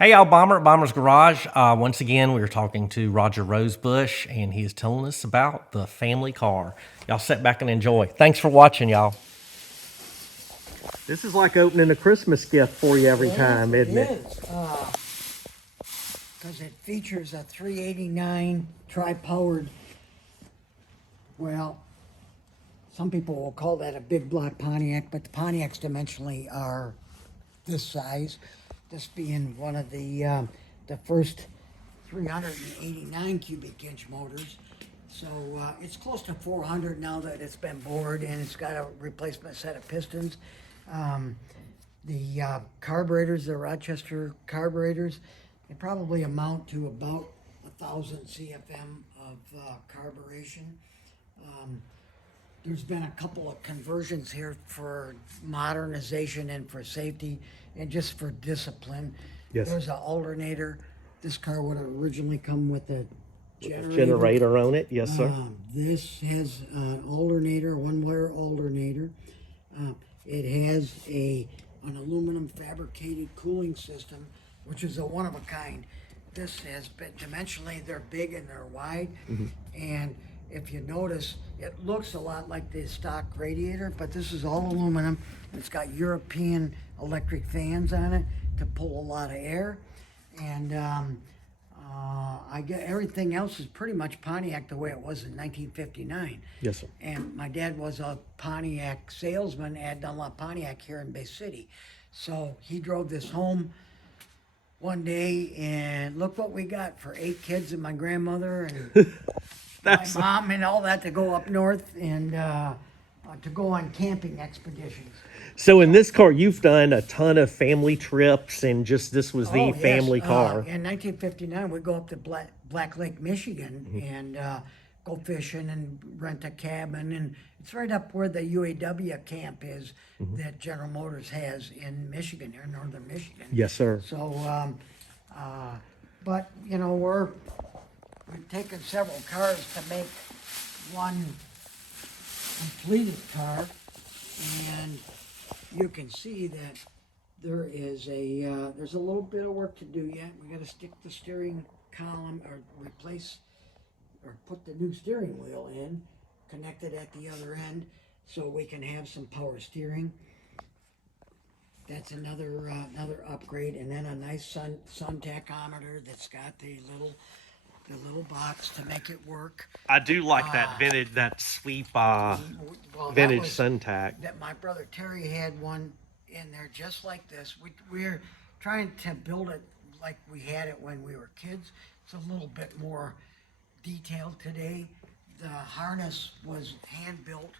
Hey, y'all, Bomber at Bomber's Garage. Once again, we were talking to Roger Rosebush, and he is telling us about the family car. Y'all sit back and enjoy. Thanks for watching, y'all. This is like opening a Christmas gift for you every time, isn't it? It is, because it features a 389 tri-powered, well, some people will call that a big block Pontiac, but the Pontiacs dimensionally are this size, this being one of the first 389 cubic inch motors. So it's close to 400 now that it's been bored, and it's got a replacement set of pistons. The carburetors, the Rochester carburetors, they probably amount to about 1,000 CFM of carburation. There's been a couple of conversions here for modernization and for safety and just for discipline. Yes. There's an alternator. This car would have originally come with a Generator on it, yes, sir. This has an alternator, one-wire alternator. It has an aluminum fabricated cooling system, which is a one-of-a-kind. This has been dimensionally, they're big and they're wide, and if you notice, it looks a lot like the stock radiator, but this is all aluminum. It's got European electric fans on it to pull a lot of air, and I get everything else is pretty much Pontiac the way it was in 1959. Yes, sir. And my dad was a Pontiac salesman at Dunlop Pontiac here in Bay City. So he drove this home one day, and look what we got for 8 kids and my grandmother and my mom and all that to go up north and to go on camping expeditions. So in this car, you've done a ton of family trips, and just this was the Oh, yes. family car. In 1959, we'd go up to Black Lake, Michigan, and go fishing and rent a cabin. And it's right up where the UAW camp is that General Motors has in Michigan, here in northern Michigan. Yes, sir. So, but, you know, we've taken several cars to make one completed car, and you can see that there's a little bit of work to do yet. We got to stick the steering column or replace or put the new steering wheel in, connect it at the other end so we can have some power steering. That's another upgrade, and then a nice sun tachometer that's got the little box to make it work. I do like that vintage, that sweep Well, vintage that was, sun tack. that my brother Terry had one in there just like this. We're trying to build it like we had it when we were kids. It's a little bit more detailed today. The harness was hand built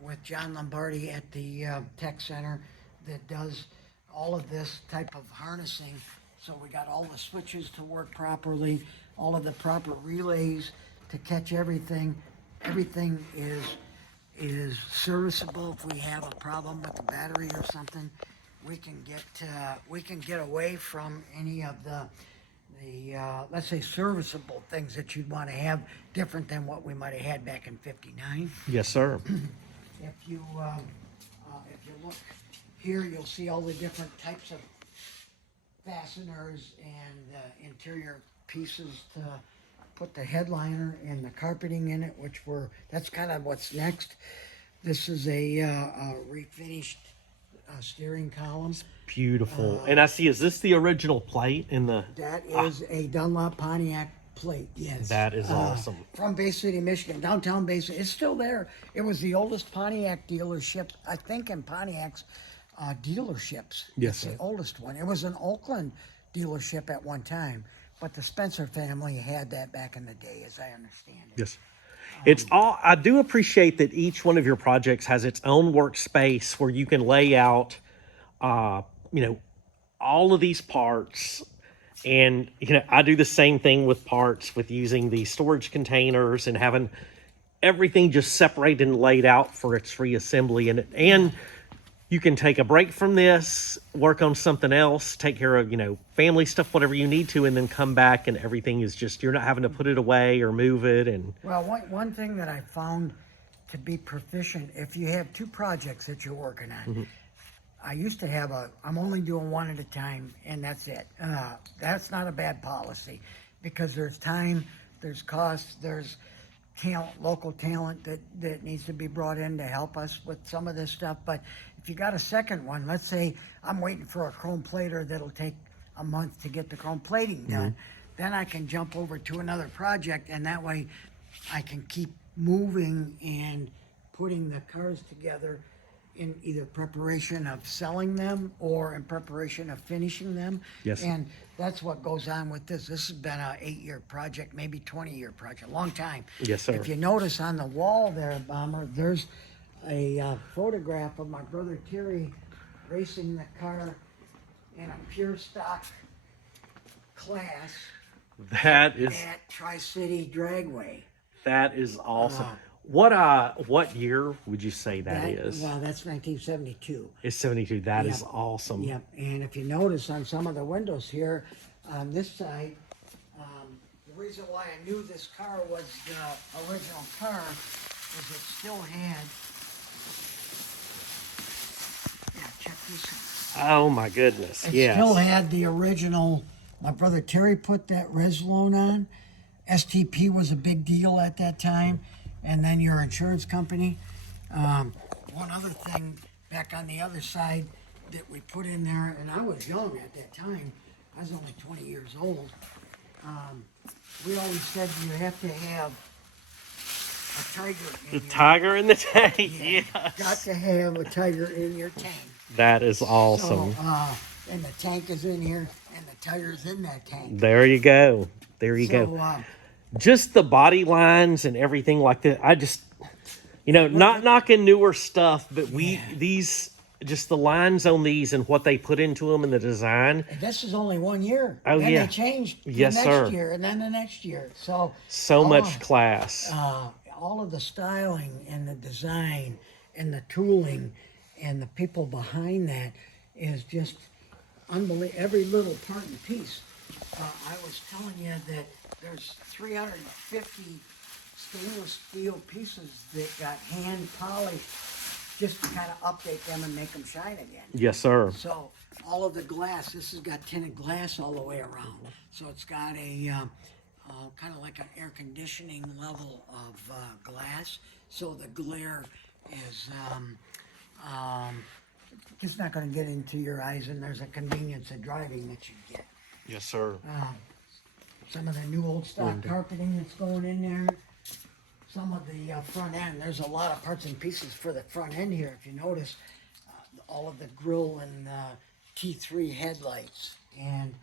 with John Lombardi at the tech center that does all of this type of harnessing. So we got all the switches to work properly, all of the proper relays to catch everything. Everything is serviceable. If we have a problem with the battery or something, we can get away from any of the let's say serviceable things that you'd want to have different than what we might have had back in '59. Yes, sir. If you look here, you'll see all the different types of fasteners and interior pieces to put the headliner and the carpeting in it, that's kind of what's next. This is a refinished steering column. Beautiful. And I see, is this the original plate in the... That is a Dunlop Pontiac plate, yes. That is awesome. From Bay City, Michigan, downtown Bay City. It's still there. It was the oldest Pontiac dealership, I think, in Pontiac's dealerships. Yes, It's the oldest one. It was an Oakland dealership at one time, but the Spencer family had that back in the day, as I understand it. Yes. It's all, I do appreciate that each one of your projects has its own workspace where you can lay out, all of these parts. And, I do the same thing with parts with using the storage containers and having everything just separated and laid out for its reassembly. And you can take a break from this, work on something else, take care of, family stuff, whatever you need to, and then come back and everything is just, you're not having to put it away or move it. And Well, one thing that I found to be proficient, if you have 2 projects that you're working on, I used to have I'm only doing one at a time, and that's it. That's not a bad policy, because there's time, there's cost, there's talent, local talent that needs to be brought in to help us with some of this stuff. But if you got a second one, let's say I'm waiting for a chrome plater that'll take a month to get the chrome plating done, then I can jump over to another project, and that way I can keep moving and putting the cars together in either preparation of selling them or in preparation of finishing them. Yes. And that's what goes on with this. This has been a 8-year project, maybe 20-year project, long time. Yes, sir. If you notice on the wall there, Bomber, there's a photograph of my brother Terry racing the car in a pure stock class That is at Tri-City Dragway. that is awesome. What year would you say that is? Well, that's 1972. It's 72. That is Yep. awesome. Yep, and if you notice on some of the windows here, on this side, the reason why I knew this car was the original car is it still had, yeah, check this out. Oh my goodness. It Yes. still had the original, my brother Terry put that Reslone on. STP was a big deal at that time, and then your insurance company. One other thing back on the other side that we put in there, and I was young at that time, I was only 20 years old. We always said you have to have a tiger in The tiger in the tank. your, Yes. got to have a tiger in your tank. That is awesome. So, and the tank is in here, and the tiger's in that tank. There you go. There you So, go. Just the body lines and everything like that. I just, not knocking newer stuff, but these, just the lines on these and what they put into them and the design. this is only 1 year. Oh, then yeah. they changed the Yes, next sir. year, and then the next year. So Much class. all of the styling and the design and the tooling and the people behind that is just unbelievable. Every little part and piece. I was telling you that there's 350 stainless steel pieces that got hand polished just to kind of update them and make them shine again. Yes, sir. So all of the glass, this has got tinted glass all the way around. So it's got a kind of like an air conditioning level of glass. So the glare is it's not going to get into your eyes, and there's a convenience of driving that you get. Yes, sir. Some of the new old stock carpeting that's going in there. Some of the front end. There's a lot of parts and pieces for the front end here. If you notice, all of the grill and T3 headlights, and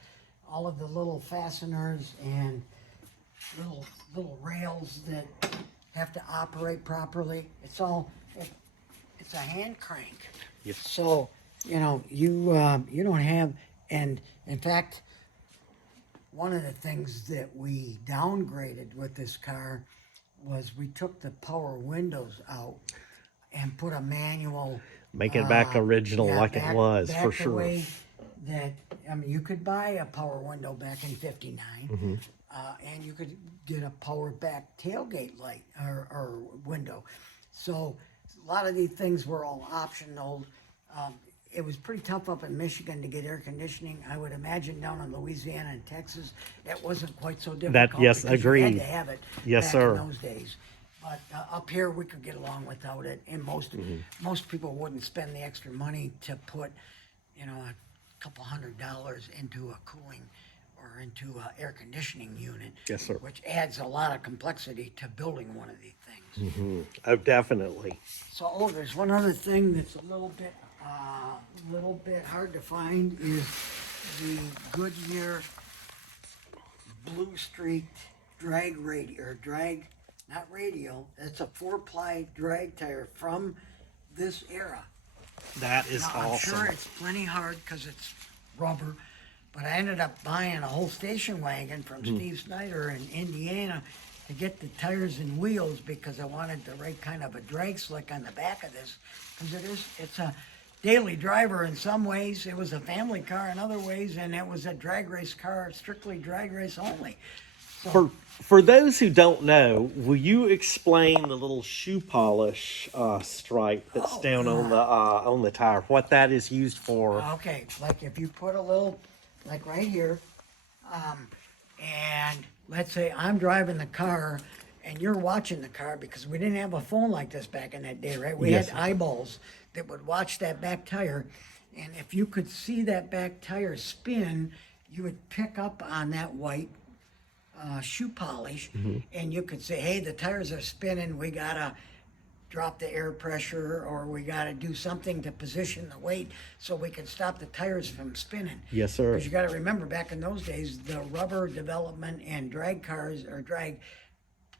all of the little fasteners and little rails that have to operate properly. It's it's a hand crank. Yes. So you don't have, and in fact, one of the things that we downgraded with this car was we took the power windows out and put a manual. Make it back original like it was, back for the sure. way that, you could buy a power window back in '59, and you could get a power back tailgate light or window. So a lot of these things were all optional. It was pretty tough up in Michigan to get air conditioning. I would imagine down in Louisiana and Texas, that wasn't quite so difficult. yes, because agreed. You had to have it Yes, back sir. in those days. But up here, we could get along without it, and most people wouldn't spend the extra money to put, a couple $100 into a cooling or into an air conditioning unit. Yes, sir. Which adds a lot of complexity to building one of these things. Oh, definitely. So, there's one other thing that's a little bit hard to find is the Goodyear Blue Streak drag not radial. It's a 4-ply drag tire from this era. That is Now, awesome. I'm sure it's plenty hard because it's rubber, but I ended up buying a whole station wagon from Steve Snyder in Indiana to get the tires and wheels because I wanted the right kind of a drag slick on the back of this, because it's a daily driver in some ways. It was a family car in other ways, and it was a drag race car, strictly drag race only. For those who don't know, will you explain the little shoe polish stripe that's down on the tire? What that is used for? Okay, like if you put a little, like right here, and let's say I'm driving the car and you're watching the car, because we didn't have a phone like this back in that day, right? We Yes. had eyeballs that would watch that back tire, and if you could see that back tire spin, you would pick up on that white shoe polish, and you could say, hey, the tires are spinning, we gotta drop the air pressure, or we gotta do something to position the weight so we can stop the tires from spinning. Yes, sir. Because you gotta remember, back in those days, the rubber development and drag cars, or drag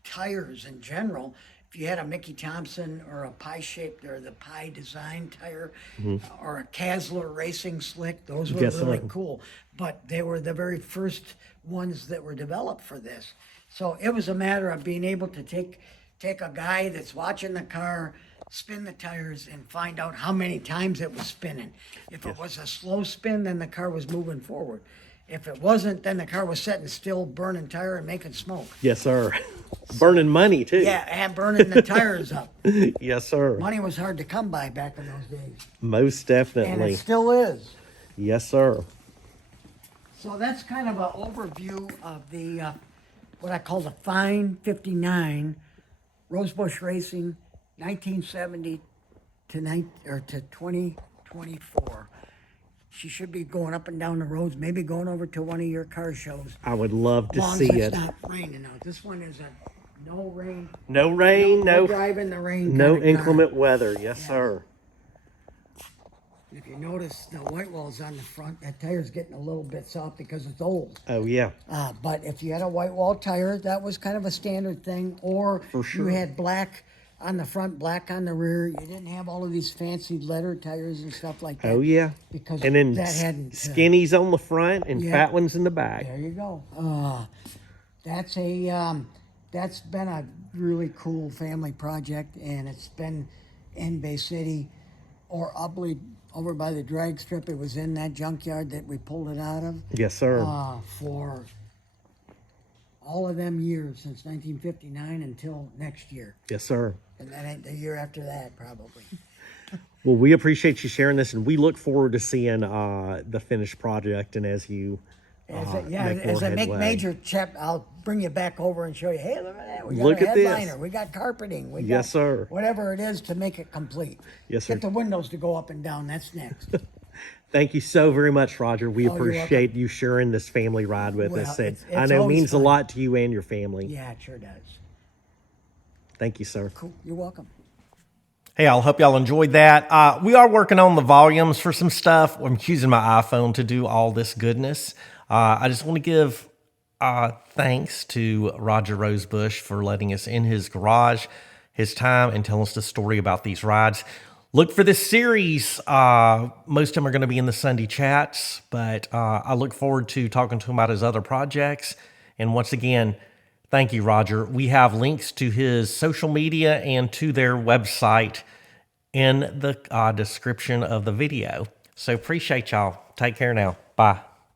tires in general, if you had a Mickey Thompson or a pie-shaped, or the pie design tire, or a Kasler racing slick, those were Yes, really sir. cool. But they were the very first ones that were developed for this. So it was a matter of being able to take a guy that's watching the car, spin the tires, and find out how many times it was spinning. If it was a slow spin, then the car was moving forward. If it wasn't, then the car was sitting still, burning tire and making smoke. Yes, sir. Burning money too. Yeah, and burning the tires up. Yes, sir. Money was hard to come by back in those days. Most And definitely. it still is. Yes, sir. So that's kind of an overview of the, what I call the Fine 59, Rosebush Racing, 1970 to 2024. She should be going up and down the roads, maybe going over to one of your car shows. I would love to Long see as it's it. not raining out. This one is a no rain, No rain, no drive in the rain. no kinda car. inclement weather. Yes, sir. If you notice the white walls on the front, that tire's getting a little bit soft because it's old. Oh yeah. But if you had a white wall tire, that was kind of a standard thing. Or For sure. you had black on the front, black on the rear. You didn't have all of these fancy leather tires and stuff like that. Oh yeah. Because And then that hadn't. skinnies on the front and yeah. fat ones in the back. There you go. That's been a really cool family project, and it's been in Bay City or Ubley, over by the drag strip. It was in that junkyard that we pulled it out of. Yes, sir. For all of them years, since 1959 until next year. Yes, sir. And then the year after that, probably. Well, we appreciate you sharing this, and we look forward to seeing the finished project. And as you As make I more make headway. major chip, I'll bring you back over and show you, hey, look at that. We got Look a at this. headliner. We got carpeting. We Yes, got sir. whatever it is to make it complete. Yes, sir. Get the windows to go up and down. That's next. Thank you so very much, Roger. We Oh, you're appreciate you sharing this family ride with Well, us. And it's I know it always means a fun. lot to you and your family. Yeah, it sure does. Thank you, sir. Cool. You're welcome. Hey, I hope y'all enjoyed that. We are working on the volumes for some stuff. I'm using my iPhone to do all this goodness. I just want to give thanks to Roger Rosebush for letting us in his garage, his time, and telling us the story about these rides. Look for this series. Most of them are going to be in the Sunday chats, but I look forward to talking to him about his other projects. And once again, thank you, Roger. We have links to his social media and to their website in the description of the video. So appreciate y'all. Take care now. Bye.